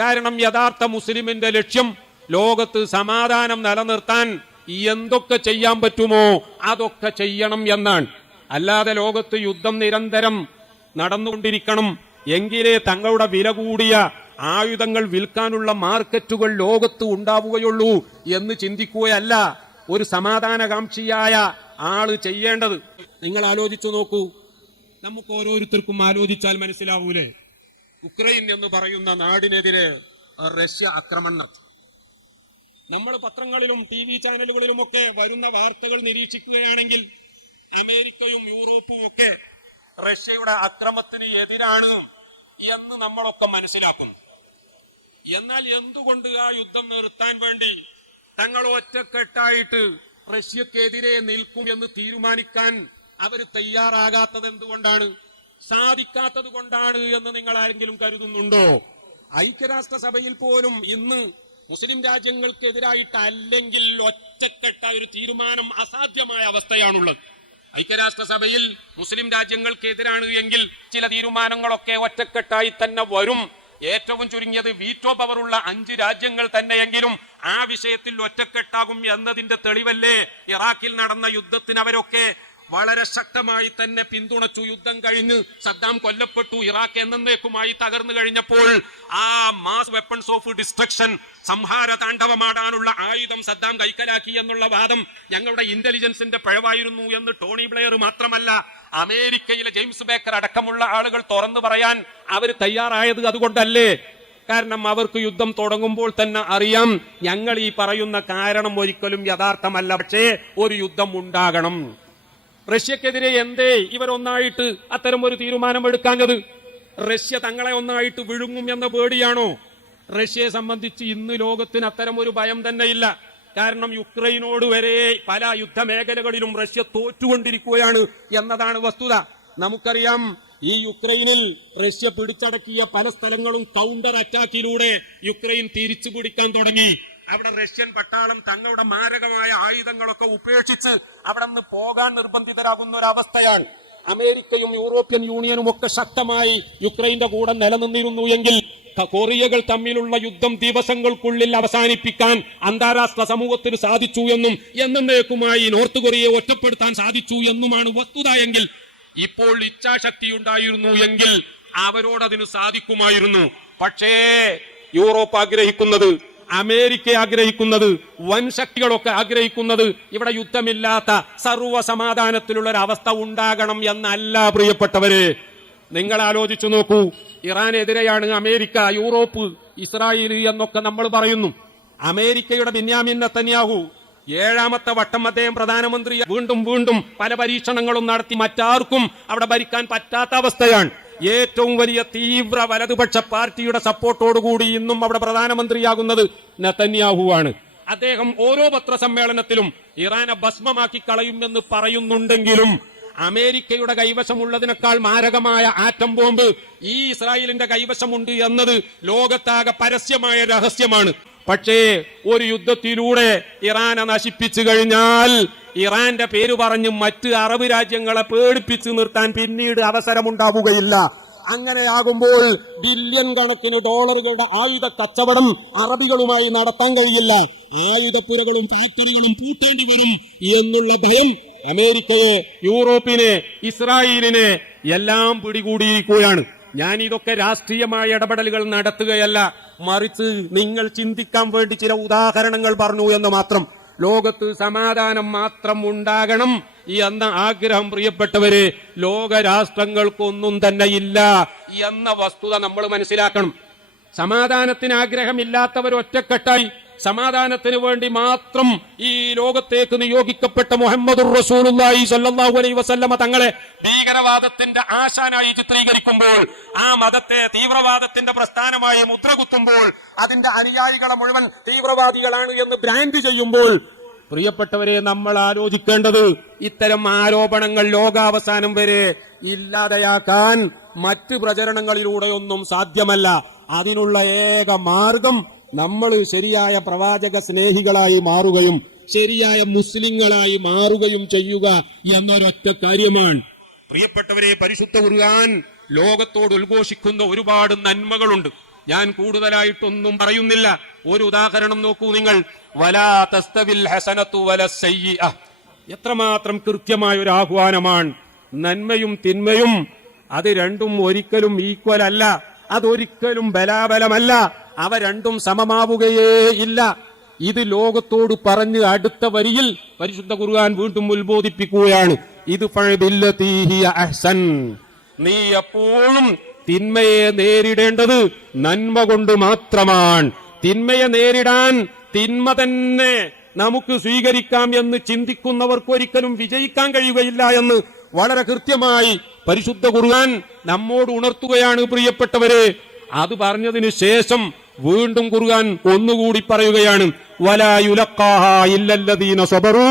കാരണം യഥാർത്ഥ മുസ്ലിമിന്റെ ലക്ഷ്യം ലോകത്ത് സമാധാനം നിലനിർത്താൻ എന്തൊക്കെ ചെയ്യാൻ പറ്റുമോ അതൊക്കെ ചെയ്യണം എന്നാണ്. അല്ലാതെ ലോകത്ത് യുദ്ധം നിരന്തരം നടന്നുകൊണ്ടിരിക്കണം, എങ്കിലേ തങ്ങളുടെ വില കൂടിയ ആയുധങ്ങൾ വിൽക്കാനുള്ള മാർക്കറ്റുകൾ ലോകത്ത് ഉണ്ടാവുകയുള്ളൂ എന്ന് ചിന്തിക്കുകയല്ല ഒരു സമാധാനകാംക്ഷിയായ ആള് ചെയ്യേണ്ടത്. നിങ്ങൾ ആലോചിച്ചു നോക്കൂ, നമുക്ക് ഓരോരുത്തർക്കും ആലോചിച്ചാൽ മനസ്സിലാവൂലേ, ഉക്രൈൻ എന്ന് പറയുന്ന നാടിനെതിരെ റഷ്യ ആക്രമണം നടത്തി. നമ്മൾ പത്രങ്ങളിലും TV ചാനലുകളിലും ഒക്കെ വരുന്ന വാർത്തകൾ നിരീക്ഷിക്കുകയാണെങ്കിൽ അമേരിക്കയും യൂറോപ്പും ഒക്കെ റഷ്യയുടെ അക്രമത്തിന് എതിരാണ് എന്ന് നമ്മളൊക്കെ മനസ്സിലാക്കും. എന്നാൽ എന്തുകൊണ്ട് ആ യുദ്ധം നിർത്താൻ വേണ്ടി തങ്ങൾ ഒറ്റക്കെട്ടായിട്ട് റഷ്യക്കെതിരെ നിൽക്കും എന്ന് തീരുമാനിക്കാൻ അവർ തയ്യാറാകാത്തത് എന്തുകൊണ്ടാണ്, സാധിക്കാത്തത് കൊണ്ടാണ് എന്ന് നിങ്ങൾ ആരെങ്കിലും കരുതുന്നുണ്ടോ? ഐക്യരാഷ്ട്രസഭയിൽ പോലും ഇന്ന് മുസ്ലിം രാജ്യങ്ങൾക്കെതിരായിട്ട് അല്ലെങ്കിൽ ഒറ്റക്കെട്ടായ ഒരു തീരുമാനം അസാധ്യമായ അവസ്ഥയാണുള്ളത്. ഐക്യരാഷ്ട്രസഭയിൽ മുസ്ലിം രാജ്യങ്ങൾക്കെതിരാണ് എങ്കിൽ ചില തീരുമാനങ്ങളൊക്കെ ഒറ്റക്കെട്ടായി തന്നെ വരും. ഏറ്റവും ചുരുങ്ങിയത് വീറ്റോ പവറുള്ള 5 രാജ്യങ്ങൾ തന്നെയെങ്കിലും ആ വിഷയത്തിൽ ഒറ്റക്കെട്ടാകും എന്നതിന്റെ തെളിവല്ലേ ഇറാഖിൽ നടന്ന യുദ്ധത്തിന് അവരൊക്കെ വളരെ ശക്തമായി തന്നെ പിന്തുണച്ചു. യുദ്ധം കഴിഞ്ഞ് സദ്ദാം കൊല്ലപ്പെട്ടു, ഇറാഖ് എന്നേക്കുമായി തകർന്നു കഴിഞ്ഞപ്പോൾ ആ മാസ് വെപ്പൺസ് ഓഫ് ഡിസ്ട്രക്ഷൻ, സംഹാര താണ്ഡവമാടാനുള്ള ആയുധം സദ്ദാം കൈക്കലാക്കി എന്നുള്ള വാദം ഞങ്ങളുടെ ഇന്റലിജൻസിന്റെ പിഴവായിരുന്നു എന്ന് ടോണി ബ്ലെയർ മാത്രമല്ല അമേരിക്കയിലെ ജെയിംസ് ബേക്കർ അടക്കമുള്ള ആളുകൾ തുറന്നു പറയാൻ അവർ തയ്യാറായത് അതുകൊണ്ടല്ലേ. കാരണം അവർക്ക് യുദ്ധം തുടങ്ങുമ്പോൾ തന്നെ അറിയാം, ഞങ്ങൾ ഈ പറയുന്ന കാരണം ഒരിക്കലും യഥാർത്ഥമല്ല, പക്ഷേ ഒരു യുദ്ധം ഉണ്ടാകണം. റഷ്യക്കെതിരെ എന്തേ ഇവരൊന്നായിട്ട് അത്തരം ഒരു തീരുമാനം എടുക്കാഞ്ഞത്? റഷ്യ തങ്ങളെ ഒന്നായിട്ട് വിഴുങ്ങും എന്ന പേടിയാണോ? റഷ്യയെ സംബന്ധിച്ച് ഇന്ന് ലോകത്തിന് അത്തരം ഒരു ഭയം തന്നെയില്ല. കാരണം യുക്രൈനോട് വരെ പല യുദ്ധമേഖലകളിലും റഷ്യ തോറ്റുകൊണ്ടിരിക്കുകയാണ് എന്നതാണ് വസ്തുത. നമുക്കറിയാം, ഈ യുക്രൈനിൽ റഷ്യ പിടിച്ചടക്കിയ പല സ്ഥലങ്ങളും കൗണ്ടർ അറ്റാക്കിലൂടെ യുക്രൈൻ തിരിച്ചു പിടിക്കാൻ തുടങ്ങി. അവിടെ റഷ്യൻ പട്ടാളം തങ്ങളുടെ മാരകമായ ആയുധങ്ങളൊക്കെ ഉപേക്ഷിച്ച് അവിടെ നിന്ന് പോകാൻ നിർബന്ധിതരാകുന്ന ഒരവസ്ഥയാണ്. അമേരിക്കയും യൂറോപ്യൻ യൂണിയനും ഒക്കെ ശക്തമായി യുക്രൈന്റെ കൂടെ നിലനിന്നിരുന്നു എങ്കിൽ കൊറിയകൾ തമ്മിലുള്ള യുദ്ധം ദിവസങ്ങൾക്കുള്ളിൽ അവസാനിപ്പിക്കാൻ അന്താരാഷ്ട്ര സമൂഹത്തിന് സാധിച്ചു എന്നും എന്നേക്കുമായി നോർത്ത് കൊറിയയെ ഒറ്റപ്പെടുത്താൻ സാധിച്ചു എന്നുമാണ് വസ്തുത എങ്കിൽ, ഇപ്പോൾ ഇച്ഛാശക്തി ഉണ്ടായിരുന്നു എങ്കിൽ അവരോടതിന് സാധിക്കുമായിരുന്നു. പക്ഷേ യൂറോപ്പ് ആഗ്രഹിക്കുന്നത്, അമേരിക്ക ആഗ്രഹിക്കുന്നത്, വൻ ശക്തികളൊക്കെ ആഗ്രഹിക്കുന്നത് ഇവിടെ യുദ്ധമില്ലാത്ത സർവ്വ സമാധാനത്തിലുള്ള ഒരു അവസ്ഥ ഉണ്ടാകണം എന്നല്ല പ്രിയപ്പെട്ടവര്. നിങ്ങൾ ആലോചിച്ചു നോക്കൂ, ഇറാനെതിരെയാണ് അമേരിക്ക, യൂറോപ്പ്, ഇസ്രായേൽ എന്നൊക്കെ നമ്മൾ പറയുന്നു. അമേരിക്കയുടെ ബെന്യാമിൻ നെതന്യാഹു 7ാമത്തെ വട്ടം അദ്ദേഹം പ്രധാനമന്ത്രി വീണ്ടും പല പരീക്ഷണങ്ങളും നടത്തി. മറ്റാർക്കും അവിടെ ഭരിക്കാൻ പറ്റാത്ത അവസ്ഥയാണ്. ഏറ്റവും വലിയ തീവ്ര വലതുപക്ഷ പാർട്ടിയുടെ സപ്പോർട്ടോടുകൂടി ഇന്നും അവിടെ പ്രധാനമന്ത്രിയാകുന്നത് നെതന്യാഹുവാണ്. അദ്ദേഹം ഓരോ പത്രസമ്മേളനത്തിലും ഇറാനെ ഭസ്മമാക്കി കളയുമെന്ന് പറയുന്നുണ്ടെങ്കിലും അമേരിക്കയുടെ കൈവശമുള്ളതിനേക്കാൾ മാരകമായ ആറ്റം ബോംബ് ഈ ഇസ്രായേലിന്റെ കൈവശമുണ്ട് എന്നത് ലോകത്താകെ പരസ്യമായ രഹസ്യമാണ്. പക്ഷേ ഒരു യുദ്ധത്തിലൂടെ ഇറാനെ നശിപ്പിച്ചു കഴിഞ്ഞാൽ ഇറാന്റെ പേര് പറഞ്ഞ് മറ്റ് അറബ് രാജ്യങ്ങളെ പേടിപ്പിച്ചു നിർത്താൻ പിന്നീട് അവസരമുണ്ടാവുകയില്ല. അങ്ങനെയാകുമ്പോൾ ബില്യൺ കണക്കിന് ഡോളറുകളുടെ ആയുധ കച്ചവടം അറബികളുമായി നടത്താൻ കഴിയില്ല. ആയുധപ്പുരകളും ഫാക്ടറികളും പൂട്ടേണ്ടി വരും എന്നുള്ള ഭയം അമേരിക്കയെ, യൂറോപ്പിനെ, ഇസ്രായേലിനെ എല്ലാം പിടികൂടിയിരിക്കുകയാണ്. ഞാൻ ഇതൊക്കെ രാഷ്ട്രീയമായ ഇടപെടലുകൾ നടത്തുകയല്ല, മറിച്ച് നിങ്ങൾ ചിന്തിക്കാൻ വേണ്ടി ചില ഉദാഹരണങ്ങൾ പറഞ്ഞു എന്ന് മാത്രം. ലോകത്ത് സമാധാനം മാത്രം ഉണ്ടാകണം എന്ന ആഗ്രഹം പ്രിയപ്പെട്ടവരെ ലോകരാഷ്ട്രങ്ങൾക്കൊന്നും തന്നെ ഇല്ല എന്ന വസ്തുത നമ്മൾ മനസ്സിലാക്കണം. സമാധാനത്തിന് ആഗ്രഹമില്ലാത്തവർ ഒറ്റക്കെട്ടായി സമാധാനത്തിന് വേണ്ടി മാത്രം ഈ ലോകത്തേക്ക് നിയോഗിക്കപ്പെട്ട മുഹമ്മദുർ റസൂലുള്ളാഹി സ്വല്ലല്ലാഹു അലൈഹി വസല്ലമ തങ്ങളെ ഭീകരവാദത്തിന്റെ ആശാനായി ചിത്രീകരിക്കുമ്പോൾ, ആ മതത്തെ തീവ്രവാദത്തിന്റെ പ്രസ്ഥാനമായി മുദ്രകുത്തുമ്പോൾ, അതിന്റെ അനുയായികളെ മുഴുവൻ തീവ്രവാദികളാണ് എന്ന് ബ്രാൻഡ് ചെയ്യുമ്പോൾ, പ്രിയപ്പെട്ടവരെ നമ്മൾ ആലോചിക്കേണ്ടത് ഇത്തരം ആരോപണങ്ങൾ ലോകാവസാനം വരെ ഇല്ലാതെയാക്കാൻ മറ്റ് പ്രചരണങ്ങളിലൂടെയൊന്നും സാധ്യമല്ല. അതിനുള്ള ഏക മാർഗം നമ്മൾ ശരിയായ പ്രവാചക സ്നേഹികളായി മാറുകയും ശരിയായ മുസ്ലിങ്ങളായി മാറുകയും ചെയ്യുക എന്നൊരൊറ്റ കാര്യമാണ്. പ്രിയപ്പെട്ടവരെ, പരിശുദ്ധ ഖുർആൻ ലോകത്തോട് ഉദ്ഘോഷിക്കുന്ന ഒരുപാട് നന്മകളുണ്ട്. ഞാൻ കൂടുതലായിട്ടൊന്നും പറയുന്നില്ല. ഒരു ഉദാഹരണം നോക്കൂ നിങ്ങൾ. വലാ തസ്തവിൽ ഹസനത്തു വലസ്സയ്യിഅ. എത്രമാത്രം കൃത്യമായ ഒരു ആഹ്വാനമാണ്. നന്മയും തിന്മയും അത് രണ്ടും ഒരിക്കലും ഈക്വൽ അല്ല, അതൊരിക്കലും ബലാബലമല്ല, അവ രണ്ടും സമമാവുകയേ ഇല്ല. ഇത് ലോകത്തോട് പറഞ്ഞ് അടുത്ത വരിയിൽ പരിശുദ്ധ ഖുർആൻ വീണ്ടും ഉത്ബോധിപ്പിക്കുകയാണ്. ഇത് ഫഅബില്ലതീ ഹിയ അഹ്സൻ. നീ എപ്പോഴും തിന്മയെ നേരിടേണ്ടത് നന്മ കൊണ്ട് മാത്രമാണ്. തിന്മയെ നേരിടാൻ തിന്മ തന്നെ നമുക്ക് സ്വീകരിക്കാം എന്ന് ചിന്തിക്കുന്നവർക്ക് ഒരിക്കലും വിജയിക്കാൻ കഴിയുകയില്ല എന്ന് വളരെ കൃത്യമായി പരിശുദ്ധ ഖുർആൻ നമ്മോട് ഉണർത്തുകയാണ് പ്രിയപ്പെട്ടവരെ. അത് പറഞ്ഞതിന് ശേഷം വീണ്ടും ഖുർആൻ ഒന്നുകൂടി പറയുകയാണ്, വലാ യുലഖാഹാ ഇല്ലല്ലദീന സബറൂ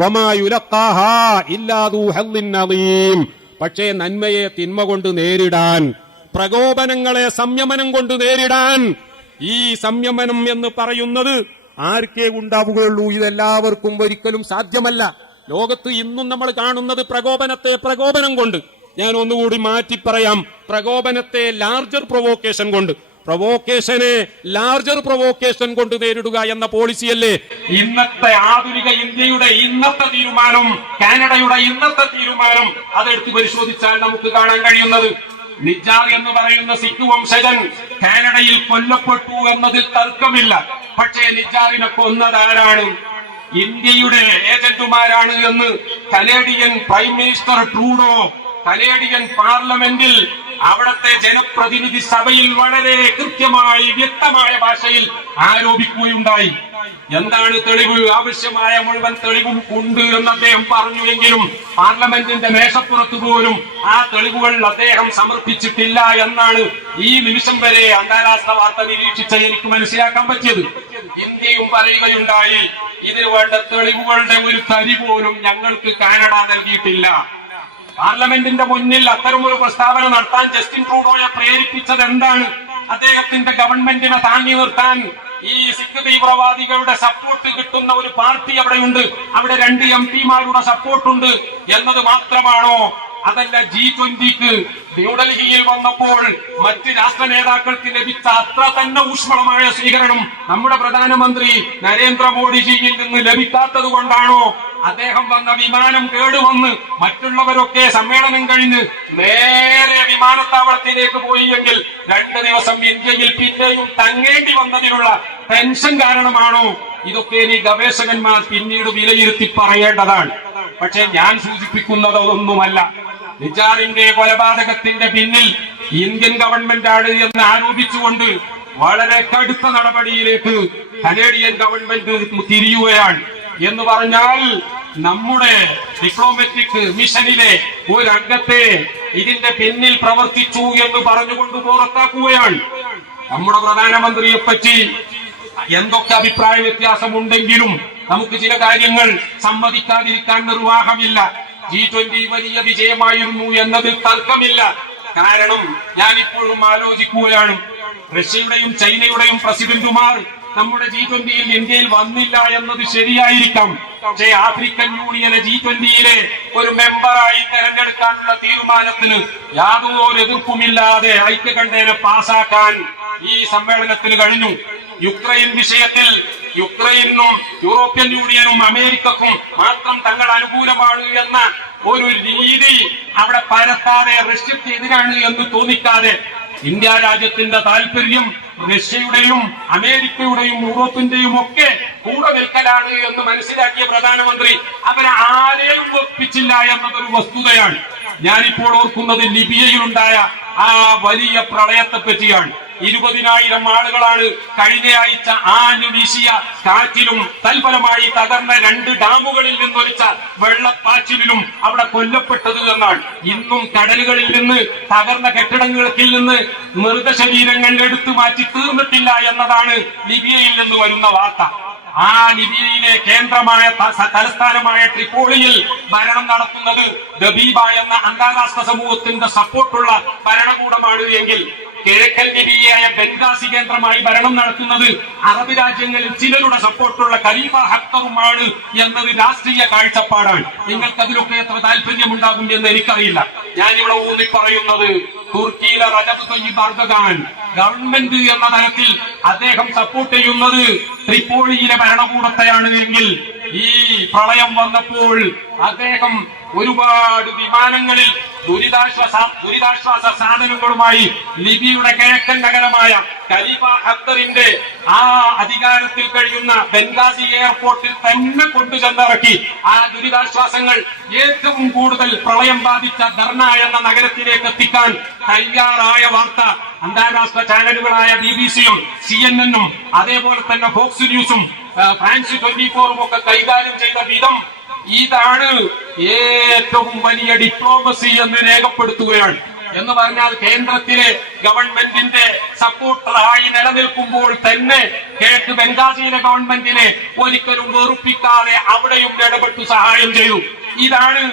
വമാ യുലഖാഹാ ഇല്ലാ ദൂ ഹദ്ദിൻ അദീം. പക്ഷേ നന്മയെ തിന്മ കൊണ്ട് നേരിടാൻ, പ്രകോപനങ്ങളെ സംയമനം കൊണ്ട് നേരിടാൻ, ഈ സംയമനം എന്ന് പറയുന്നത് ആർക്കേ ഉണ്ടാവുകയുള്ളൂ. ഇതെല്ലാവർക്കും ഒരിക്കലും സാധ്യമല്ല. ലോകത്ത് ഇന്നും നമ്മൾ കാണുന്നത് പ്രകോപനത്തെ പ്രകോപനം കൊണ്ട്, ഞാൻ ഒന്നുകൂടി മാറ്റി പറയാം, പ്രകോപനത്തെ ലാർജർ പ്രൊവോക്കേഷൻ കൊണ്ട്, പ്രൊവോക്കേഷനെ ലാർജർ പ്രൊവോക്കേഷൻ കൊണ്ട് നേരിടുക എന്ന പോളിസിയല്ലേ ഇന്നത്തെ ആധുനിക ഇന്ത്യയുടെ ഇന്നത്തെ തീരുമാനം, കാനഡയുടെ ഇന്നത്തെ തീരുമാനം. അതെടുത്ത് പരിശോധിച്ചാൽ നമുക്ക് കാണാൻ കഴിയുന്നത്, നിജാർ എന്ന് പറയുന്ന സിഖ് വംശജൻ കാനഡയിൽ കൊല്ലപ്പെട്ടു എന്നതിൽ തർക്കമില്ല. പക്ഷേ നിജാറിനെ കൊന്നതാരാണ്? ഇന്ത്യയുടെ ഏജന്റുമാരാണ് എന്ന് Canadian prime minister Trudeau Canadian പാർലമെന്റിൽ അവിടത്തെ ജനപ്രതിനിധി സഭയിൽ വളരെ കൃത്യമായി വ്യക്തമായ ഭാഷയിൽ ആരോപിക്കുകയുണ്ടായി. എന്താണ് തെളിവ്? ആവശ്യമായ മുഴുവൻ തെളിവും ഉണ്ട് എന്ന് അദ്ദേഹം പറഞ്ഞുവെങ്കിലും പാർലമെന്റിന്റെ മേശപ്പുറത്ത് പോലും ആ തെളിവുകൾ അദ്ദേഹം സമർപ്പിച്ചിട്ടില്ല എന്നാണ് ഈ നിമിഷം വരെ അന്താരാഷ്ട്ര വാർത്ത നിരീക്ഷിച്ച എനിക്ക് മനസ്സിലാക്കാൻ പറ്റിയത്. ഇന്ത്യയും പറയുകയുണ്ടായി, ഇതിന് വേണ്ട തെളിവുകളുടെ ഒരു തരി പോലും ഞങ്ങൾക്ക് കാനഡ നൽകിയിട്ടില്ല. പാർലമെന്റിന്റെ മുന്നിൽ അത്തരമൊരു പ്രസ്താവന നടത്താൻ ജസ്റ്റിൻ ട്രൂഡോയെ പ്രേരിപ്പിച്ചത് എന്താണ്? അദ്ദേഹത്തിന്റെ ഗവൺമെന്റിനെ താങ്ങി നിർത്താൻ ഈ സിഖ് തീവ്രവാദികളുടെ സപ്പോർട്ട് കിട്ടുന്ന ഒരു പാർട്ടി അവിടെയുണ്ട്, അവിടെ 2 MP-മാരുടെ സപ്പോർട്ടുണ്ട് എന്നത് മാത്രമാണോ? അതല്ല, G20 ന്യൂഡൽഹിയിൽ വന്നപ്പോൾ മറ്റ് രാഷ്ട്ര നേതാക്കൾക്ക് ലഭിച്ച അത്ര തന്നെ ഊഷ്മളമായ സ്വീകരണം നമ്മുടെ പ്രധാനമന്ത്രി നരേന്ദ്രമോദിജിയിൽ നിന്ന് ലഭിക്കാത്തത് കൊണ്ടാണോ? അദ്ദേഹം വന്ന വിമാനം കേടുവന്ന് മറ്റുള്ളവരൊക്കെ സമ്മേളനം കഴിഞ്ഞ് നേരെ വിമാനത്താവളത്തിലേക്ക് പോയി എങ്കിൽ 2 ദിവസം ഇന്ത്യയിൽ പിന്നെയും തങ്ങേണ്ടി വന്നതിനുള്ള ടെൻഷൻ കാരണമാണോ? ഇതൊക്കെ ഇനി ഗവേഷകന്മാർ പിന്നീട് വിലയിരുത്തി പറയേണ്ടതാണ്. പക്ഷെ ഞാൻ സൂചിപ്പിക്കുന്നത് അതൊന്നുമല്ല. നിജാറിന്റെ കൊലപാതകത്തിന്റെ പിന്നിൽ ഇന്ത്യൻ ഗവൺമെന്റാണ് എന്ന് ആരോപിച്ചുകൊണ്ട് വളരെ കടുത്ത നടപടിയിലേക്ക് കനേഡിയൻ ഗവൺമെന്റ് തിരിയുകയാണ്. എന്ന് പറഞ്ഞാൽ നമ്മുടെ ഡിപ്ലോമാറ്റിക് മിഷനിലെ ഒരംഗത്തെ ഇതിന്റെ പിന്നിൽ പ്രവർത്തിച്ചു എന്ന് പറഞ്ഞുകൊണ്ട് പുറത്താക്കുകയാണ്. നമ്മുടെ പ്രധാനമന്ത്രിയെ പറ്റി എന്തൊക്കെ അഭിപ്രായ വ്യത്യാസമുണ്ടെങ്കിലും നമുക്ക് ചില കാര്യങ്ങൾ സമ്മതിക്കാതിരിക്കാൻ നിർവാഹമില്ല. G20 വലിയ വിജയമായിരുന്നു എന്നതിൽ തർക്കമില്ല. കാരണം ഞാനിപ്പോഴും ആലോചിക്കുകയാണ്, റഷ്യയുടെയും ചൈനയുടെയും പ്രസിഡന്റുമാർ നമ്മുടെ G20യിൽ ഇന്ത്യയിൽ വന്നില്ല എന്നത് ശരിയായിരിക്കാം. പക്ഷേ ആഫ്രിക്കൻ യൂണിയനെ G20യിലെ ഒരു മെമ്പറായി തെരഞ്ഞെടുക്കാനുള്ള തീരുമാനത്തിന് യാതൊരു എതിർപ്പുമില്ലാതെ ഐക്യകണ്ഠേന പാസാക്കാൻ ഈ സമ്മേളനത്തിന് കഴിഞ്ഞു. യുക്രൈൻ വിഷയത്തിൽ യുക്രൈനും യൂറോപ്യൻ യൂണിയനും അമേരിക്കക്കും മാത്രം തങ്ങൾ അനുകൂലമാണ് എന്ന ഒരു രീതി അവിടെ പരത്താതെ, റഷ്യക്ക് എതിരാണ് എന്ന് തോന്നിക്കാതെ ഇന്ത്യ രാജ്യത്തിന്റെ താല്പര്യം റഷ്യയുടെയും അമേരിക്കയുടെയും യൂറോപ്പിന്റെയും ഒക്കെ കൂടെ നിൽക്കലാണ് എന്ന് മനസ്സിലാക്കിയ പ്രധാനമന്ത്രി അവരെ ആരെയും ഒപ്പിച്ചില്ല എന്നതൊരു വസ്തുതയാണ്. ഞാനിപ്പോൾ ഓർക്കുന്നത് ലിബിയയിലുണ്ടായ ആ വലിയ പ്രളയത്തെ പറ്റിയാണ്. 20,000 ആളുകളാണ് കഴിഞ്ഞ ആഴ്ച ആഞ്ഞു വീശിയ കാറ്റിലും തൽഫലമായി തകർന്ന 2 ഡാമുകളിൽ നിന്നൊലിച്ച വെള്ളപ്പാച്ചിലും അവിടെ കൊല്ലപ്പെട്ടത് എന്നാണ്. ഇന്നും കടലുകളിൽ നിന്ന് തകർന്ന കെട്ടിടങ്ങളിൽ നിന്ന് മൃതശരീരങ്ങൾ എടുത്തു മാറ്റി തീർന്നിട്ടില്ല എന്നതാണ് ലിബിയയിൽ നിന്ന് വരുന്ന വാർത്ത. ആ ലിബിയയിലെ കേന്ദ്രമായ തലസ്ഥാനമായ ട്രിപ്പോളിയിൽ ഭരണം നടത്തുന്നത് ദബീബ എന്ന അന്താരാഷ്ട്ര സമൂഹത്തിന്റെ സപ്പോർട്ടുള്ള ഭരണകൂടമാണ് എങ്കിൽ കിഴക്കൻ ലിബിയയായ ബെൻഗാസി കേന്ദ്രമായി ഭരണം നടത്തുന്നത് അറബ് രാജ്യങ്ങളിൽ ചിലരുടെ സപ്പോർട്ടുള്ള ഖലീഫ ഹഫ്തറുമാണ് എന്നത് രാഷ്ട്രീയ കാഴ്ചപ്പാടാണ്. നിങ്ങൾക്ക് അതിലൊക്കെ എത്ര താല്പര്യമുണ്ടാകും എന്ന് എനിക്കറിയില്ല. ഞാനിവിടെ ഊന്നി പറയുന്നത് തുർക്കിയിലെ റജബ് തയ്യിബ് എർദോഗാൻ ഗവൺമെന്റ് എന്ന തലത്തിൽ അദ്ദേഹം സപ്പോർട്ട് ചെയ്യുന്നത് ട്രിപ്പോളിയിലെ ഭരണകൂടത്തെയാണ് എങ്കിൽ ഈ പ്രളയം വന്നപ്പോൾ അദ്ദേഹം ഒരുപാട് വിമാനങ്ങളിൽ ദുരിതാശ്വാസ സാധനങ്ങളുമായി ലിബിയുടെ കിഴക്കൻ നഗരമായ ഖലീഫ ഹഫ്തറിന്റെ ആ അധികാരത്തിൽ കഴിയുന്ന ബെൻഗാസി എയർപോർട്ടിൽ തന്നെ കൊണ്ടുചെന്നിറക്കി ആ ദുരിതാശ്വാസങ്ങൾ ഏറ്റവും കൂടുതൽ പ്രളയം ബാധിച്ച ദർന എന്ന നഗരത്തിലേക്ക് എത്തിക്കാൻ തയ്യാറായ വാർത്ത അന്താരാഷ്ട്ര ചാനലുകളായ BBC-യും CNN-ഉം അതേപോലെ തന്നെ ഫോക്സ് ന്യൂസും ഫ്രാൻസ് 24-ഉം ഒക്കെ കൈകാര്യം ചെയ്ത വിധം ഇതാണ് ഏറ്റവും വലിയ ഡിപ്ലോമസി എന്ന് രേഖപ്പെടുത്തുകയാണ്. എന്ന് പറഞ്ഞാൽ കേന്ദ്രത്തിലെ ഗവൺമെന്റിന്റെ സപ്പോർട്ടറായി നിലനിൽക്കുമ്പോൾ തന്നെ കിഴക്ക് ബംഗാസിയിലെ ഗവൺമെന്റിനെ ഒരിക്കലും വെറുപ്പിക്കാതെ അവിടെയും ഇടപെട്ടു സഹായം ചെയ്തു. ഇതാണ്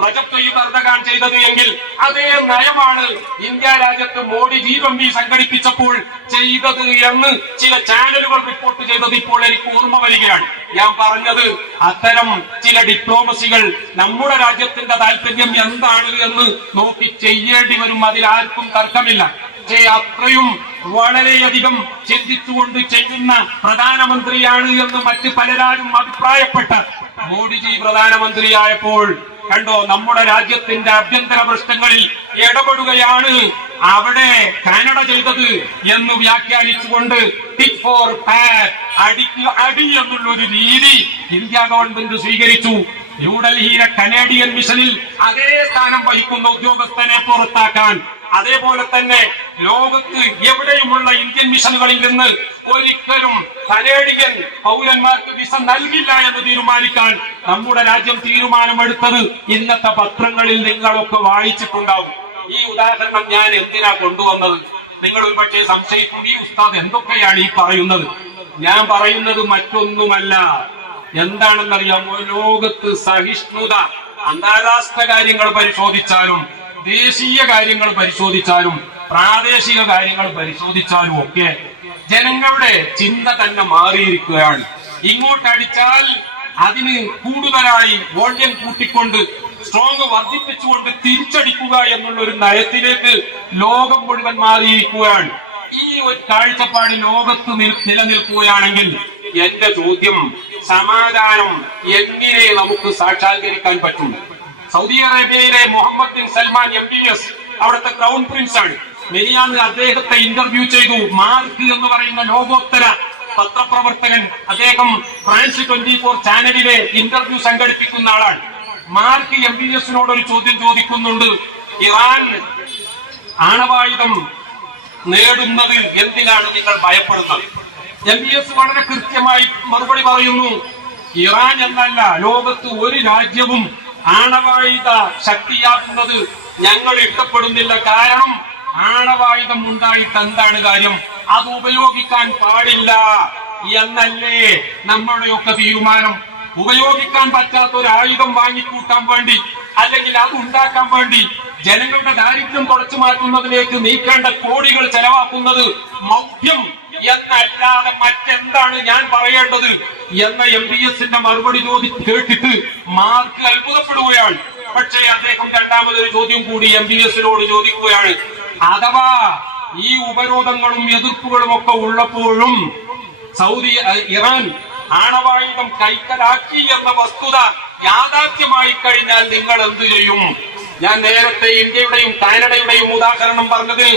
റജബ് തയ്യിബ് എർദോഗാൻ ചെയ്തത് എങ്കിൽ അതേ നയമാണ് ഇന്ത്യ രാജ്യത്ത് മോഡി G20 സംഘടിപ്പിച്ചപ്പോൾ ചെയ്തത് എന്ന് ചില ചാനലുകൾ റിപ്പോർട്ട് ചെയ്തത് ഇപ്പോൾ എനിക്ക് ഓർമ്മ വരികയാണ്. ഞാൻ പറഞ്ഞത് അത്തരം ചില ഡിപ്ലോമസികൾ നമ്മുടെ രാജ്യത്തിന്റെ താല്പര്യം എന്താണ് എന്ന് നോക്കി ചെയ്യേണ്ടി വരും. അതിലാർക്കും തർക്കമില്ല. പക്ഷേ അത്രയും വളരെയധികം ചിന്തിച്ചുകൊണ്ട് ചെയ്യുന്ന പ്രധാനമന്ത്രിയാണ് എന്ന് മറ്റ് പലരും അഭിപ്രായപ്പെട്ട മോഡിജി പ്രധാനമന്ത്രിയായപ്പോൾ കണ്ടോ, നമ്മുടെ രാജ്യത്തിന്റെ ആഭ്യന്തര പ്രശ്നങ്ങളിൽ ഇടപെടുകയാണ് അവിടെ കാനഡ ചെയ്തത് എന്ന് വ്യാഖ്യാനിച്ചുകൊണ്ട് ടിറ്റ് ഫോർ ടാറ്റ്, അടി എന്നുള്ളൊരു രീതി ഇന്ത്യ ഗവൺമെന്റ് സ്വീകരിച്ചു. ന്യൂഡൽഹിയിലെ കനേഡിയൻ മിഷനിൽ അതേ സ്ഥാനം വഹിക്കുന്ന ഉദ്യോഗസ്ഥനെ പുറത്താക്കാൻ, അതേപോലെ തന്നെ ലോകത്ത് എവിടെയുമുള്ള ഇന്ത്യൻ മിഷനുകളിൽ നിന്ന് ഒരിക്കലും കനേഡിയൻ പൗരന്മാർക്ക് വിസ നൽകില്ല എന്ന് തീരുമാനിക്കാൻ നമ്മുടെ രാജ്യം തീരുമാനമെടുത്തത് ഇന്നത്തെ പത്രങ്ങളിൽ നിങ്ങളൊക്കെ വായിച്ചിട്ടുണ്ടാവും. ഈ ഉദാഹരണം ഞാൻ എന്തിനാ കൊണ്ടുവന്നത്? നിങ്ങൾ ഒരുപക്ഷെ സംശയിക്കും, ഈ ഉസ്താദ് എന്തൊക്കെയാണ് ഈ പറയുന്നത്? ഞാൻ പറയുന്നത് മറ്റൊന്നുമല്ല, എന്താണെന്നറിയാമോ? ലോകത്ത് സഹിഷ്ണുത, അന്താരാഷ്ട്ര കാര്യങ്ങൾ പരിശോധിച്ചാലും ദേശീയ കാര്യങ്ങൾ പരിശോധിച്ചാലും പ്രാദേശിക കാര്യങ്ങൾ പരിശോധിച്ചാലും ഒക്കെ ജനങ്ങളുടെ ചിന്ത തന്നെ മാറിയിരിക്കുകയാണ്. ഇങ്ങോട്ടടിച്ചാൽ അതിന് കൂടുതലായി വോള്യം കൂട്ടിക്കൊണ്ട് സ്ട്രോങ് വർദ്ധിപ്പിച്ചുകൊണ്ട് തിരിച്ചടിക്കുക എന്നുള്ള ഒരു നയത്തിലേക്ക് ലോകം മുഴുവൻ മാറിയിരിക്കുകയാണ്. ഈ ഒരു കാഴ്ചപ്പാട് ലോകത്ത് നിലനിൽക്കുകയാണെങ്കിൽ എന്റെ ചോദ്യം, സമാധാനം എങ്ങനെ നമുക്ക് സാക്ഷാത്കരിക്കാൻ പറ്റും? സൗദി അറേബ്യയിലെ മുഹമ്മദ് ബിൻ സൽമാൻ MBS അവിടുത്തെ ക്രൗൺ പ്രിൻസ് ആണ്. മെനിയാന്ന് അദ്ദേഹത്തെ ഇന്റർവ്യൂ ചെയ്തു. മാർക്ക് എന്ന് പറയുന്ന ലോകോത്തര പത്രപ്രവർത്തകൻ, അദ്ദേഹം ഫ്രാൻസ് 24 ചാനലിലെ ഇന്റർവ്യൂ സംഘടിപ്പിക്കുന്ന ആളാണ്. മാർക്ക് MBS-നോട് ഒരു ചോദ്യം ചോദിക്കുന്നുണ്ട്, ഇറാൻ ആണവായുധം നേടുന്നത് എന്തിനാണ് നിങ്ങൾ ഭയപ്പെടുന്നത്? MBS വളരെ കൃത്യമായി മറുപടി പറയുന്നു, ഇറാൻ എന്നല്ല, ലോകത്ത് ഒരു രാജ്യവും ആണവായുധ ശക്തിയാക്കുന്നത് ഞങ്ങൾ ഇഷ്ടപ്പെടുന്നില്ല. കാരണം ആണവായുധം ഉണ്ടായിട്ട് എന്താണ് കാര്യം? അത് ഉപയോഗിക്കാൻ പാടില്ല എന്നല്ലേ നമ്മുടെയൊക്കെ തീരുമാനം. ഉപയോഗിക്കാൻ പറ്റാത്ത ഒരു ആയുധം വാങ്ങിക്കൂട്ടാൻ വേണ്ടി, അല്ലെങ്കിൽ അത് ഉണ്ടാക്കാൻ വേണ്ടി ജനങ്ങളുടെ ദാരിദ്ര്യം തുടച്ചു മാറ്റുന്നതിലേക്ക് നീക്കേണ്ട കോടികൾ ചെലവാക്കുന്നത് മൗഢ്യം എന്നല്ലാതെ മറ്റെന്താണ് ഞാൻ പറയേണ്ടത് എന്ന MBS-ന്റെ മറുപടി കേട്ടിട്ട് മാർക്ക് അത്ഭുതപ്പെടുകയാണ്. പക്ഷേ അദ്ദേഹം രണ്ടാമതൊരു ചോദ്യം കൂടി MBS-നോട് ചോദിക്കുകയാണ്, അഥവാ ഈ ഉപരോധങ്ങളും എതിർപ്പുകളും ഒക്കെ ഉള്ളപ്പോഴും ഇറാൻ ആണവായുധം കൈക്കലാക്കി എന്ന വസ്തുത യാഥാർത്ഥ്യമായി കഴിഞ്ഞാൽ നിങ്ങൾ എന്തു ചെയ്യും? ഞാൻ നേരത്തെ ഇന്ത്യയുടെയും കാനഡയുടെയും ഉദാഹരണം പറഞ്ഞതിൽ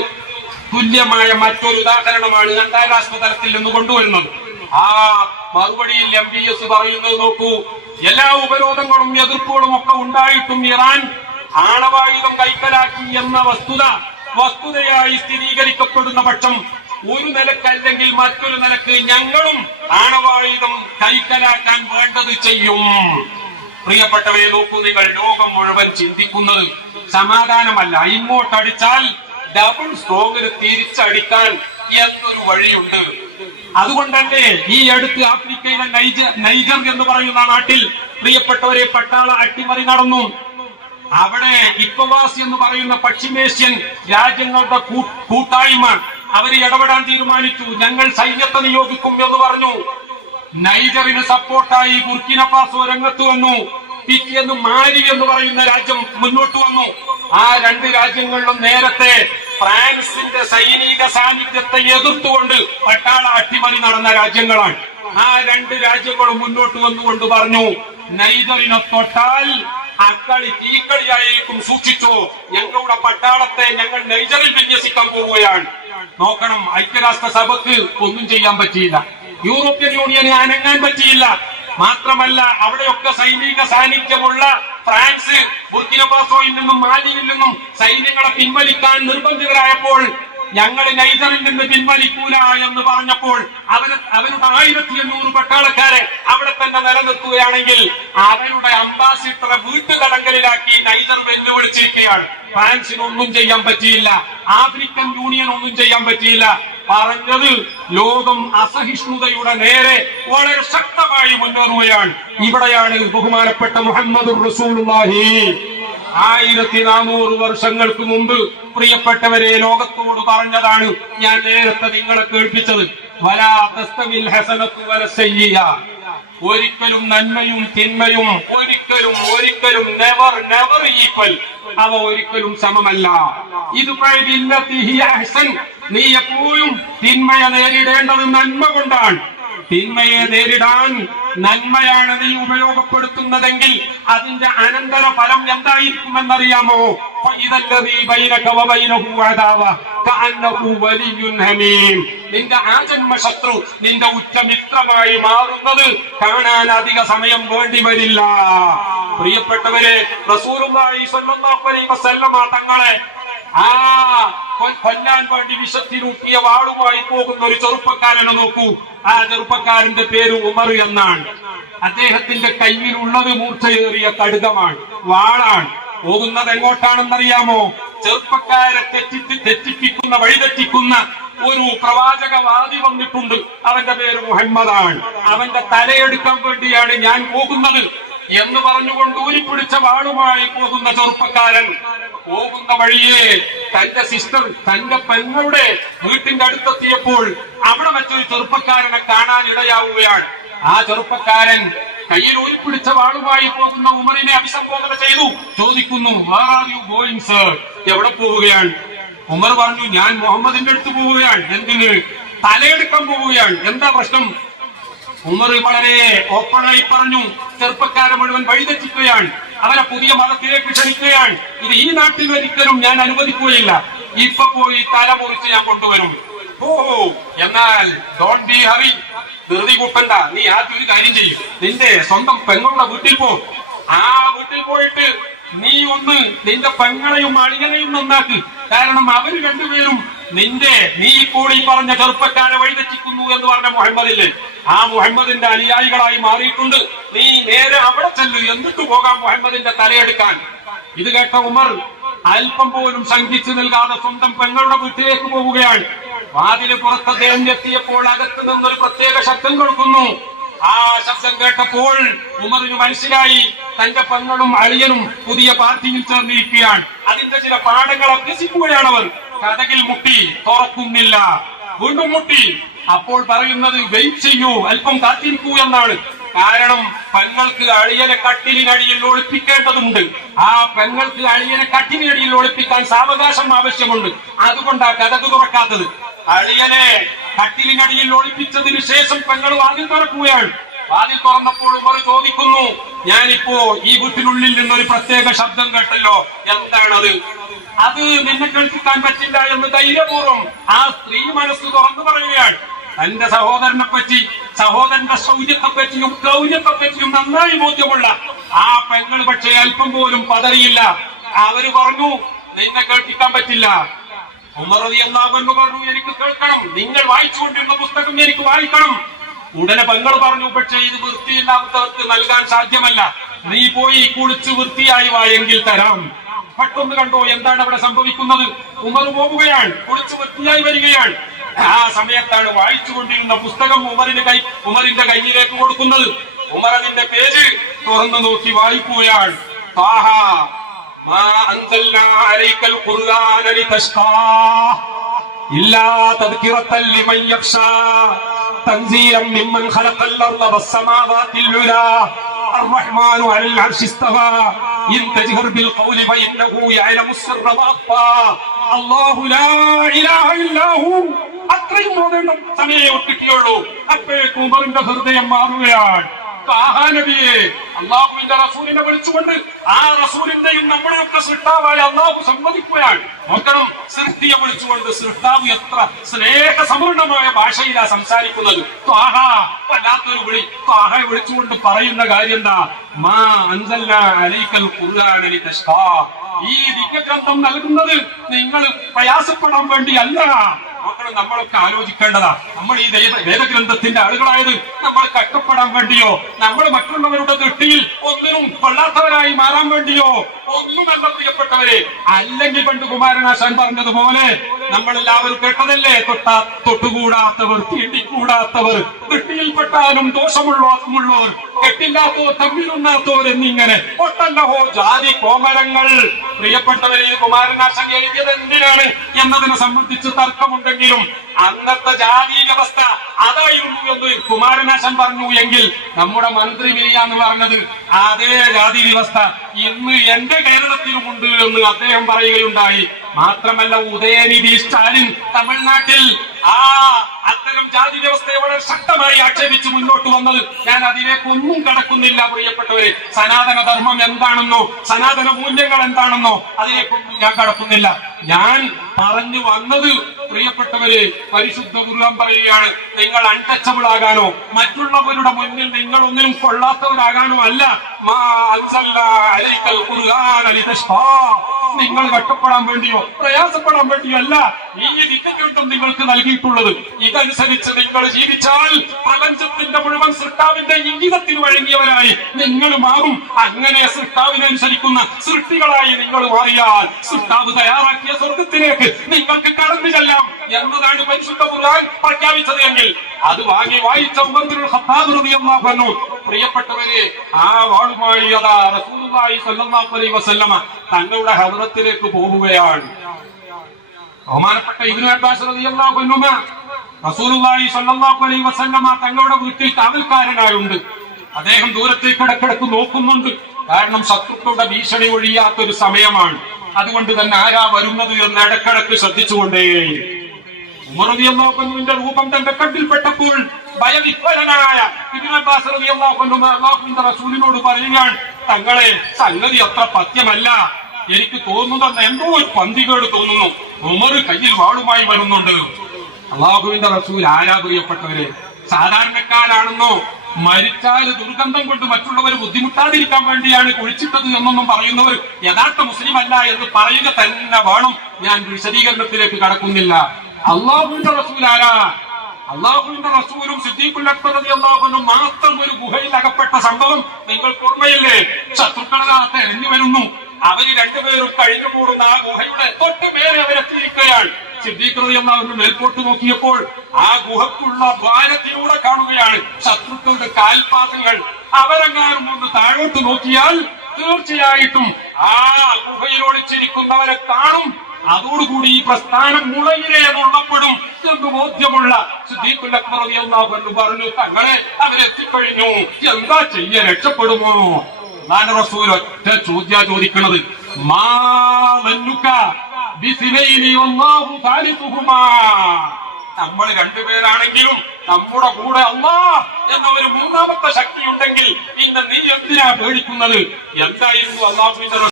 തുല്യമായ മറ്റൊരു ഉദാഹരണമാണ് അന്താരാഷ്ട്ര തലത്തിൽ നിന്ന് കൊണ്ടുവരുന്നത്. ആ മറുപടിയിൽ MBS പറയുന്നത് നോക്കൂ, എല്ലാ ഉപരോധങ്ങളും എതിർപ്പുകളും ഒക്കെ ഉണ്ടായിട്ടും ഇറാൻ ആണവായുധം കൈക്കലാക്കി എന്ന വസ്തുതയായി സ്ഥിരീകരിക്കപ്പെടുന്ന പക്ഷം ഒരു നിലക്കല്ലെങ്കിൽ മറ്റൊരു നിലക്ക് ഞങ്ങളും ആണവായുധം കൈക്കലാക്കാൻ വേണ്ടത് ചെയ്യും. പ്രിയപ്പെട്ടവരെ നോക്കൂ, നിങ്ങൾ ലോകം മുഴുവൻ ചിന്തിക്കുന്നത് സമാധാനമല്ല, ഇങ്ങോട്ടടിച്ചാൽ ഡബിൾ സ്ട്രോങ്ങിന് തിരിച്ചടിക്കാൻ എന്തൊരു വഴിയുണ്ട്. അതുകൊണ്ടല്ലേ ഈ അടുത്ത് ആഫ്രിക്കയിലെ നൈജർ എന്ന് പറയുന്ന നാട്ടിൽ പ്രിയപ്പെട്ടവരെ പട്ടാള അട്ടിമറി നടന്നു. അവിടെ ഇക്കോവാസ് എന്ന് പറയുന്ന പശ്ചിമേഷ്യൻ രാജ്യങ്ങളുടെ കൂട്ടായ്മ അവര് ഇടപെടാൻ തീരുമാനിച്ചു. ഞങ്ങൾ സൈന്യത്തെ നിയോഗിക്കും എന്ന് പറഞ്ഞു. നൈജറിന് സപ്പോർട്ടായി ബുർക്കിന ഫാസോ രംഗത്ത് വന്നു. പിറ്റേന്ന് മാലി എന്ന് പറയുന്ന രാജ്യം മുന്നോട്ട് വന്നു. ആ രണ്ട് രാജ്യങ്ങളിലും നേരത്തെ ഫ്രാൻസിന്റെ സൈനിക സാന്നിധ്യത്തെ എതിർത്തുകൊണ്ട് പട്ടാള അട്ടിമറി നടന്ന രാജ്യങ്ങളാണ്. ആ രണ്ട് രാജ്യങ്ങളും മുന്നോട്ട് വന്നുകൊണ്ട് പറഞ്ഞു, നൈജറിനെ തൊട്ടാൽ അക്കളി തീക്കളിയായിരിക്കും, സൂക്ഷിച്ചോ, ഞങ്ങളുടെ പട്ടാളത്തെ ഞങ്ങൾ നൈജറിൽ വിന്യസിക്കാൻ പോവുകയാണ്. നോക്കണം, ഐക്യരാഷ്ട്രസഭക്ക് ഒന്നും ചെയ്യാൻ പറ്റിയില്ല, യൂറോപ്യൻ യൂണിയന് അനങ്ങാൻ പറ്റിയില്ല. മാത്രമല്ല അവിടെയൊക്കെ സൈനിക സാന്നിധ്യമുള്ള ഫ്രാൻസ് ബുർക്കിനഫാസോയിൽ നിന്നും മാലിയിൽ നിന്നും സൈന്യങ്ങളെ പിൻവലിക്കാൻ നിർബന്ധിതരായപ്പോൾ ഞങ്ങൾ നൈജറിൽ നിന്ന് പിൻവലിക്കൂല എന്ന് പറഞ്ഞപ്പോൾ അവരുടെ 1800 പട്ടാളക്കാരെ അവിടെ തന്നെ നിലനിർത്തുകയാണെങ്കിൽ അവരുടെ അംബാസിഡറെ വീട്ടുതടങ്കലിലാക്കി നൈജർ വെല്ലുവിളിച്ചിരിക്കുകയാണ്. ഫ്രാൻസിനൊന്നും ചെയ്യാൻ പറ്റിയില്ല, ആഫ്രിക്കൻ യൂണിയൻ ഒന്നും ചെയ്യാൻ പറ്റിയില്ല. പറഞ്ഞത് ലോകം അസഹിഷ്ണുതയുടെ നേരെ വളരെ ശക്തമായി മുന്നേറുകയാണ്. ഇവിടെയാണ് ബഹുമാനപ്പെട്ട മുഹമ്മദ് റസൂലുള്ളാഹി 1400 വർഷങ്ങൾക്ക് മുമ്പ് പ്രിയപ്പെട്ടവരെ ലോകത്തോട് പറഞ്ഞതാണ്. ഞാൻ നേരത്തെ നിങ്ങളെ കേൾപ്പിച്ചത്, വലാ തസ്തവിൽ ഹസനത്തു വല സയ്യിഅ, ഒരിക്കലും നന്മയും തിന്മയും ഒരിക്കലും നെവർ ഈക്വൽ, അവ ഒരിക്കലും സമമല്ല. ഇത് നീ എപ്പോഴും തിന്മയെ നേരിടേണ്ടത് നന്മ കൊണ്ടാണ്. തിന്മയെ നേരിടാൻ നന്മയാണ് നീ ഉപയോഗപ്പെടുത്തുന്നതെങ്കിൽ അതിന്റെ അനന്തര ഫലം എന്തായിരിക്കുമെന്നറിയാമോ? നിന്റെ ആജന്മ ശത്രു നിന്റെ ഉറ്റമിത്രമായി മാറുന്നത് കാണാൻ അധിക സമയം വേണ്ടി വരില്ല. പ്രിയപ്പെട്ടവരെ, റസൂലുള്ളാഹി സ്വല്ലല്ലാഹു അലൈഹി വസല്ലമ തങ്ങളെ കൊല്ലാൻ വേണ്ടി വിഷത്തിലൂട്ടിയ വാളുമായി പോകുന്ന ഒരു ചെറുപ്പക്കാരനെ നോക്കൂ. ആ ചെറുപ്പക്കാരന്റെ പേര് ഉമർ എന്നാണ്. അദ്ദേഹത്തിന്റെ കയ്യിലുള്ളത് മൂർച്ചയേറിയ കടുകമാണ്, വാളാണ്. പോകുന്നത് എങ്ങോട്ടാണെന്നറിയാമോ? ചെറുപ്പക്കാരെ തെറ്റിപ്പിക്കുന്ന വഴിതെറ്റിക്കുന്ന ഒരു പ്രവാചകവാദി വന്നിട്ടുണ്ട്, അവന്റെ പേര് മുഹമ്മദാണ്. അവന്റെ തലയെടുക്കാൻ വേണ്ടിയാണ് ഞാൻ പോകുന്നത് എന്ന് പറഞ്ഞുകൊണ്ട് ഊരിപ്പിടിച്ച വാളുമായി പോകുന്ന ചെറുപ്പക്കാരൻ പോകുന്ന വഴിയെ തന്റെ സിസ്റ്റർ, തന്റെ പെങ്ങളുടെ വീട്ടിന്റെ അടുത്തെത്തിയപ്പോൾ അവിടെ വെച്ചൊരു ചെറുപ്പക്കാരനെ കാണാൻ ഇടയാവുകയാണ്. ആ ചെറുപ്പക്കാരൻ കയ്യിൽ ഊരിപ്പിടിച്ച വാളുമായി പോകുന്ന ഉമറിനെ അഭിസംബോധന ചെയ്തു. ചോദിക്കുന്നു, where are you going sir? എവിടെ പോവുകയാണ്? ഉമർ പറഞ്ഞു, ഞാൻ മുഹമ്മദിന്റെ അടുത്ത് പോവുകയാണ്. എന്തിന്? തലയെടുക്കാൻ പോവുകയാണ്. എന്താ പ്രശ്നം? ഉമർ വളരെ ഓപ്പണായി പറഞ്ഞു, ചെറുപ്പക്കാരെ മുഴുവൻ വഴിതെറ്റിക്കുകയാണ്, അവരെ പുതിയ മതത്തിലേക്ക് ക്ഷണിക്കുകയാണ്. ഇത് ഈ നാട്ടിൽ ഒരിക്കലും ഞാൻ അനുവദിക്കുകയില്ല. ഇപ്പൊ പോയി തല മുറിച്ച് ഞാൻ കൊണ്ടുവരും. ഓ, എന്നാൽ ഡോണ്ട് ബി ഹറി, ധൃതി കൂട്ടണ്ട. നീ ആദ്യം ഒരു കാര്യം ചെയ്യും, നിന്റെ സ്വന്തം പെങ്ങളുടെ വീട്ടിൽ പോ. ആ വീട്ടിൽ പോയിട്ട് നീ ഒന്ന് നിന്റെ പെങ്ങളെയും അളിയനെയും നന്നാക്ക്. കാരണം അവര് രണ്ടുപേരും നീ ഇപ്പോൾ ഈ പറഞ്ഞ ചെറുപ്പക്കാരെ വഴിതെറ്റിക്കുന്നു എന്ന് പറഞ്ഞ മുഹമ്മദില്ലേ, ആ മുഹമ്മദിന്റെ അനുയായികളായി മാറിയിട്ടുണ്ട്. നീ നേരെ അവിടെ ചെല്ലു, എന്നിട്ട് പോകാം മുഹമ്മദിന്റെ തലയെടുക്കാൻ. ഇത് കേട്ട ഉമർ അല്പം പോലും ശങ്കിച്ചു നൽകാതെ സ്വന്തം പെങ്ങളുടെ വീട്ടിലേക്ക് പോവുകയാണ്. വാതില് പുറത്ത് അദ്ദേഹം എത്തിയപ്പോൾ അകത്ത് നിന്നൊരു പ്രത്യേക ശബ്ദം കേൾക്കുന്നു. ആ ശബ്ദം കേട്ടപ്പോൾ ഉമറിന് മനസ്സിലായി, തന്റെ പെങ്ങളും അളിയനും പുതിയ പാർട്ടിയിൽ ചേർന്നിരിക്കുകയാണ്. അതിന്റെ ചില പാഠങ്ങൾ അഭ്യസിക്കുകയാണവർ. കഥകിൽ മുട്ടി, തുറക്കുന്നില്ല. വീണ്ടും മുട്ടി. അപ്പോൾ പറയുന്നത്, വെയിറ്റ് ചെയ്യൂ, അല്പം കാത്തിരിക്കൂ എന്നാണ്. കാരണം പെങ്ങൾക്ക് അളിയനെ കട്ടിലിനടിയിൽ ഒളിപ്പിക്കേണ്ടതുണ്ട്. ആ പെങ്ങൾക്ക് അളിയനെ കട്ടിലിനടിയിൽ ഒളിപ്പിക്കാൻ സാവകാശം ആവശ്യമുണ്ട്. അതുകൊണ്ടാ കഥക് തുറക്കാത്തത്. അളിയനെ കട്ടിലിനടിയിൽ ഒളിപ്പിച്ചതിന് ശേഷം പെങ്ങൾ വാതിൽ തുറക്കുകയാണ്. വാതിൽ തുറന്നപ്പോൾ ഉമർ ചോദിക്കുന്നു, ഞാനിപ്പോ ഈ വീട്ടിനുള്ളിൽ നിന്നൊരു പ്രത്യേക ശബ്ദം കേട്ടല്ലോ, എന്താണത്? അത് നിന്നെ കേൾപ്പിക്കാൻ പറ്റില്ല എന്ന് ധൈര്യപൂർവ്വം ആ സ്ത്രീ മനസ്സ് തുറന്നു പറയുകയാണ്. തന്റെ സഹോദരനെ പറ്റി, സഹോദരന്റെ ശൗര്യത്തെ പറ്റിയും ക്രൗര്യത്തെ പറ്റിയും നന്നായി ബോധ്യമുള്ള ആ പെങ്ങൾ പക്ഷേ അല്പം പോലും പതറിയില്ല. അവര് പറഞ്ഞു, നിന്നെ കേൾപ്പിക്കാൻ പറ്റില്ല. ഉമർ റളിയല്ലാഹു അൻഹു പറഞ്ഞു, എനിക്ക് കേൾക്കണം, നിങ്ങൾ വായിച്ചുകൊണ്ടിരുന്ന പുസ്തകം എനിക്ക് വായിക്കണം. ഉടനെ പെങ്ങൾ പറഞ്ഞു, പക്ഷേ ഇത് വൃത്തിയില്ലാത്തവർക്ക് നൽകാൻ സാധ്യമല്ല, നീ പോയി കുളിച്ച് വൃത്തിയായി വായെങ്കിൽ തരാം. പെട്ടെന്ന് കണ്ടോ എന്താണ് അവിടെ സംഭവിക്കുന്നത്? ഉമർ പോവുകയാണ്, കുളിച്ച് വൃത്തിയായി വരികയാണ്. ആ സമയത്താണ് വായിച്ചുകൊണ്ടിരുന്ന പുസ്തകം ഉമറിന്റെ കയ്യിലേക്ക് കൊടുക്കുന്നത്. ഉമർ അതിന്റെ പേജ് തുറന്നു നോക്കി വായിക്കുകയാണ്. താഹ മാ അൻസൽനാ അലൈക്കൽ ഖുർആന ലിതശ്ഖാ ഇല്ലാ തദ്കിറത്തൻ ലിമൻ യഖ്ശാ തൻസീലൻ മിമ്മൻ ഖലഖൽ അർള വസ്സമാവാതിൽ ഉലാ الرحمن على العرش استوى ഇൻ തജ്ഹർ ബിൽ ഖൗലി ഫഇന്നഹു യഅലമു സിർറ വഅഖ്ഫാ അല്ലാഹു ലാ ഇലാഹ ഇല്ലാഹു. അത്രയും ഓതേണ്ട സമയമേ കിട്ടിയുള്ളൂ. അപ്പോഴേക്കും ഉമറിന്റെ ഹൃദയം മാറുകയാണ്. നബിയെ, അള്ളാഹുവിന്റെ റസൂലിനെ വിളിച്ചുകൊണ്ട് ആ റസൂലിന്റെയും നമ്മുടെയൊക്കെ സൃഷ്ടാവായ അള്ളാഹു സമ്മതിക്കുകയാണ്. നോക്കണം, സൃഷ്ടിയെ വിളിച്ചുകൊണ്ട് സൃഷ്ടാവ് എത്ര സ്നേഹസമൃദ്ധമായ ഭാഷയിലാണ് സംസാരിക്കുന്നത്. വല്ലാത്തൊരു വിളി. ത്വാഹയെ വിളിച്ചുകൊണ്ട് പറയുന്ന കാര്യം എന്താ? മാ അൻസൽനാ അലൈക്കൽ ഖുർആന ലിതശ്ഖാ. ഈ ദിവ്യഗ്രന്ഥം നൽകുന്നത് നിങ്ങൾ പ്രയാസപ്പെടാൻ വേണ്ടിയല്ല. നോക്കണം, നമ്മളൊക്കെ ആലോചിക്കേണ്ടതാ. നമ്മൾ ഈ വേദഗ്രന്ഥത്തിന്റെ ആളുകളായത് നമ്മൾ കഷ്ടപ്പെടാൻ വേണ്ടിയോ, നമ്മൾ മറ്റുള്ളവരുടെ ദൃഷ്ടിയിൽ ഒന്നിനും കൊള്ളാത്തവരായി മാറാൻ വേണ്ടിയോ ഒന്നുമല്ല പ്രിയപ്പെട്ടവരെ. അല്ലെങ്കിൽ പണ്ട് കുമാരനാശാൻ പറഞ്ഞതുപോലെ നമ്മളെല്ലാവരും കേട്ടതല്ലേ, തൊട്ടുകൂടാത്തവർ, തീണ്ടിക്കൂടാത്തവർ, ദൃഷ്ടിയിൽപ്പെട്ടാലും ദോഷമുള്ളവർ, കെട്ടില്ലാത്തവർ, തമ്മിലുണ്ണാത്തവർ എന്നിങ്ങനെ ഒട്ടല്ലഹോ ജാതി കോമരങ്ങൾ. പ്രിയപ്പെട്ടവരെ, കുമാരനാശാൻ എഴുതിയത് എന്തിനാണ് എന്നതിനെ സംബന്ധിച്ച് തർക്കമുണ്ടെങ്കിലും അന്നത്തെ ജാതി വ്യവസ്ഥ അതായിരുന്നു എന്ന് കുമാരനാശാൻ പറഞ്ഞു എങ്കിൽ നമ്മുടെ മന്ത്രി മിനിയാന്ന് പറഞ്ഞത് അതേ ജാതി വ്യവസ്ഥ ഇന്ന് എന്റെ കേരളത്തിലുമുണ്ട് എന്ന് അദ്ദേഹം പറയുകയുണ്ടായി. മാത്രമല്ല, ഉദയനിധി സ്റ്റാലിൻ തമിഴ്നാട്ടിൽ അത്തരം ജാതി വ്യവസ്ഥയെ വളരെ ശക്തമായി ആക്ഷേപിച്ച് മുന്നോട്ട് വന്നത് ഞാൻ അതിലേക്കൊന്നും കടക്കുന്നില്ല പ്രിയപ്പെട്ടവരെ. സനാതന ധർമ്മം എന്താണെന്നോ സനാതന മൂല്യങ്ങൾ എന്താണെന്നോ അതിലേക്കൊന്നും ഞാൻ കടക്കുന്നില്ല. ഞാൻ പറഞ്ഞു വന്നത് പ്രിയപ്പെട്ടവരെ, പരിശുദ്ധ ഖുർആൻ പറയുകയാണ്, നിങ്ങൾ അൺടച്ചബിൾ ആകാനോ മറ്റുള്ളവരുടെ മുന്നിൽ നിങ്ങൾ ഒന്നിനും കൊള്ളാത്തവരാകാനോ അല്ല. മാ അൻസൽനാ അലൈക്കൽ ഖുർആന ലിതശ്ഖാ. നിങ്ങൾ കഷ്ടപ്പെടാൻ വേണ്ടിയോ പ്രയാസപ്പെടാൻ വേണ്ടിയോ അല്ല ഈ ദിവ്യഗ്രന്ഥം നിങ്ങൾക്ക് നൽകിയിട്ടുള്ളത്. ഇതനുസരിച്ച് നിങ്ങൾ ജീവിച്ചാൽ പ്രപഞ്ചത്തിന്റെ മുഴുവൻ സൃഷ്ടാവിന്റെ ഇംഗിതത്തിന് വഴങ്ങിയവരായി നിങ്ങൾ മാറും. അങ്ങനെ സൃഷ്ടാവിനനുസരിക്കുന്ന സൃഷ്ടികളായി നിങ്ങൾ മാറിയാൽ സൃഷ്ടാവ് തയ്യാറാക്കിയ സ്വർഗത്തിലേക്ക് നിങ്ങൾക്ക് കടന്നു ചെല്ലാം എന്നതാണ് പരിശുദ്ധ ഖുർആൻ പ്രഖ്യാപിച്ചത് എങ്കിൽ അത് വായിച്ച ഉമർ ഇബ്നുൽ ഖത്താബ് റളിയല്ലാഹു അൻഹു പ്രിയപ്പെട്ടവരെ ആ വാളുമായി അതാ റസൂലുള്ളാഹി സ്വല്ലല്ലാഹു അലൈഹി വസല്ലമ തങ്ങളുടെ ഹദ്റത്തിലേക്ക് പോവുകയാണ്. ബഹുമാനപ്പെട്ട ഇബ്നു അബ്ബാസ് റളിയല്ലാഹു അൻഹുമ റസൂലുള്ളാഹി സ്വല്ലല്ലാഹു അലൈഹി വസല്ലമ തങ്ങളുടെ വീട്ടിൽ കാവൽക്കാരനായുണ്ട്. അദ്ദേഹം ദൂരത്തേക്ക് ഇടക്കിടക്ക് നോക്കുന്നുണ്ട്. കാരണം ശത്രുക്കളുടെ ഭീഷണി ഒഴിയാത്തൊരു സമയമാണ്. അതുകൊണ്ട് തന്നെ ആരാ വരുന്നത് എന്ന് ഇടക്കിടക്ക് ശ്രദ്ധിച്ചുകൊണ്ടേയിരിക്കും. ഉമർ റളിയല്ലാഹു അൻഹുവിന്റെ രൂപം തന്റെ കണ്ണിൽപ്പെട്ടപ്പോൾ ഭയവിഹ്വലനായ ഇബ്നു അബ്ബാസ് റളിയല്ലാഹു അൻഹു അല്ലാഹുവിന്റെ റസൂലിനോട് പറയുകയാണ്, തങ്ങളെ സംഗതി അത്ര പഥ്യമല്ല, എനിക്ക് തോന്നുന്നത് എന്തോ ഒരു പന്തികേട് തോന്നുന്നു. ഉമർ കയ്യിൽ വാളുമായി വരുന്നുണ്ട്. അല്ലാഹുവിന്റെ റസൂൽ ആരാ പ്രിയപ്പെട്ടവരെ? സാധാരണക്കാരാണെന്നോ മരിച്ചാൽ ദുർഗന്ധം കൊണ്ട് മറ്റുള്ളവർ ബുദ്ധിമുട്ടാതിരിക്കാൻ വേണ്ടിയാണ് കുഴിച്ചിട്ടത് എന്നൊന്നും പറയുന്നവർ യഥാർത്ഥ മുസ്ലിം അല്ല എന്ന് പറയുക തന്നെ വേണം. ഞാൻ വിശദീകരണത്തിലേക്ക് കടക്കുന്നില്ല. അള്ളാഹുവിന്റെ റസൂൽ ആരാ? അള്ളാഹുവിന്റെ റസൂലും സിദ്ദീഖുൽ അക്ബർ റളിയല്ലാഹു അൻഹു മാത്രം ഒരു ഗുഹയിൽ അകപ്പെട്ട സംഭവം നിങ്ങൾക്ക് ഓർമ്മയില്ലേ? ശത്രുക്കളാകത്ത് എറിഞ്ഞു വരുന്നു. അവര് രണ്ടുപേരും കഴിഞ്ഞുകൂടുന്ന ആ ഗുഹയുടെ തൊട്ട് മേലെ അവരെത്തിയിരിക്കുകയാണ്. സിദ്ദീഖ് റളിയല്ലാഹു അൻഹു മേൽപോട്ട് നോക്കിയപ്പോൾ ആ ഗുഹക്കുള്ള ദ്വാരത്തിലൂടെ കാണുകയാണ് ശത്രുക്കളുടെ കാൽപാദങ്ങൾ. അവരെങ്ങാനും ഒന്ന് താഴോട്ട് നോക്കിയാൽ തീർച്ചയായിട്ടും ആ ഗുഹയിൽ ഒളിച്ചിരിക്കുന്നവരെ കാണും. അതോടുകൂടി ഈ പ്രസ്ഥാനം മുളയിലെ എന്നുള്ളപ്പെടും എന്ന് ബോധ്യമുള്ള സിദ്ദീഖുൽ അക്ബർ റളിയല്ലാഹു അൻഹു പറഞ്ഞു, തങ്ങളെ അവരെത്തിക്കഴിഞ്ഞു, എന്താ ചെയ്യ, രക്ഷപ്പെടുമോ? അല്ലാഹുവിന്റെ റസൂൽ ഒറ്റ ചോദ്യം ചോദിക്കുന്നത്, മാ ലന്നുക ബിസിനൈനി വല്ലാഹു സാലിസുഹുമാ. നമ്മൾ രണ്ടുപേരാണെങ്കിലും നമ്മുടെ കൂടെ അല്ലാഹ് എന്ന ഒരു മൂന്നാമത്തെ ശക്തി ഉണ്ടെങ്കിൽ പിന്നെ നീ എന്തിനാ പേടിക്കുന്നത്? എന്തായിരുന്നു അല്ലാഹുവിന്റെ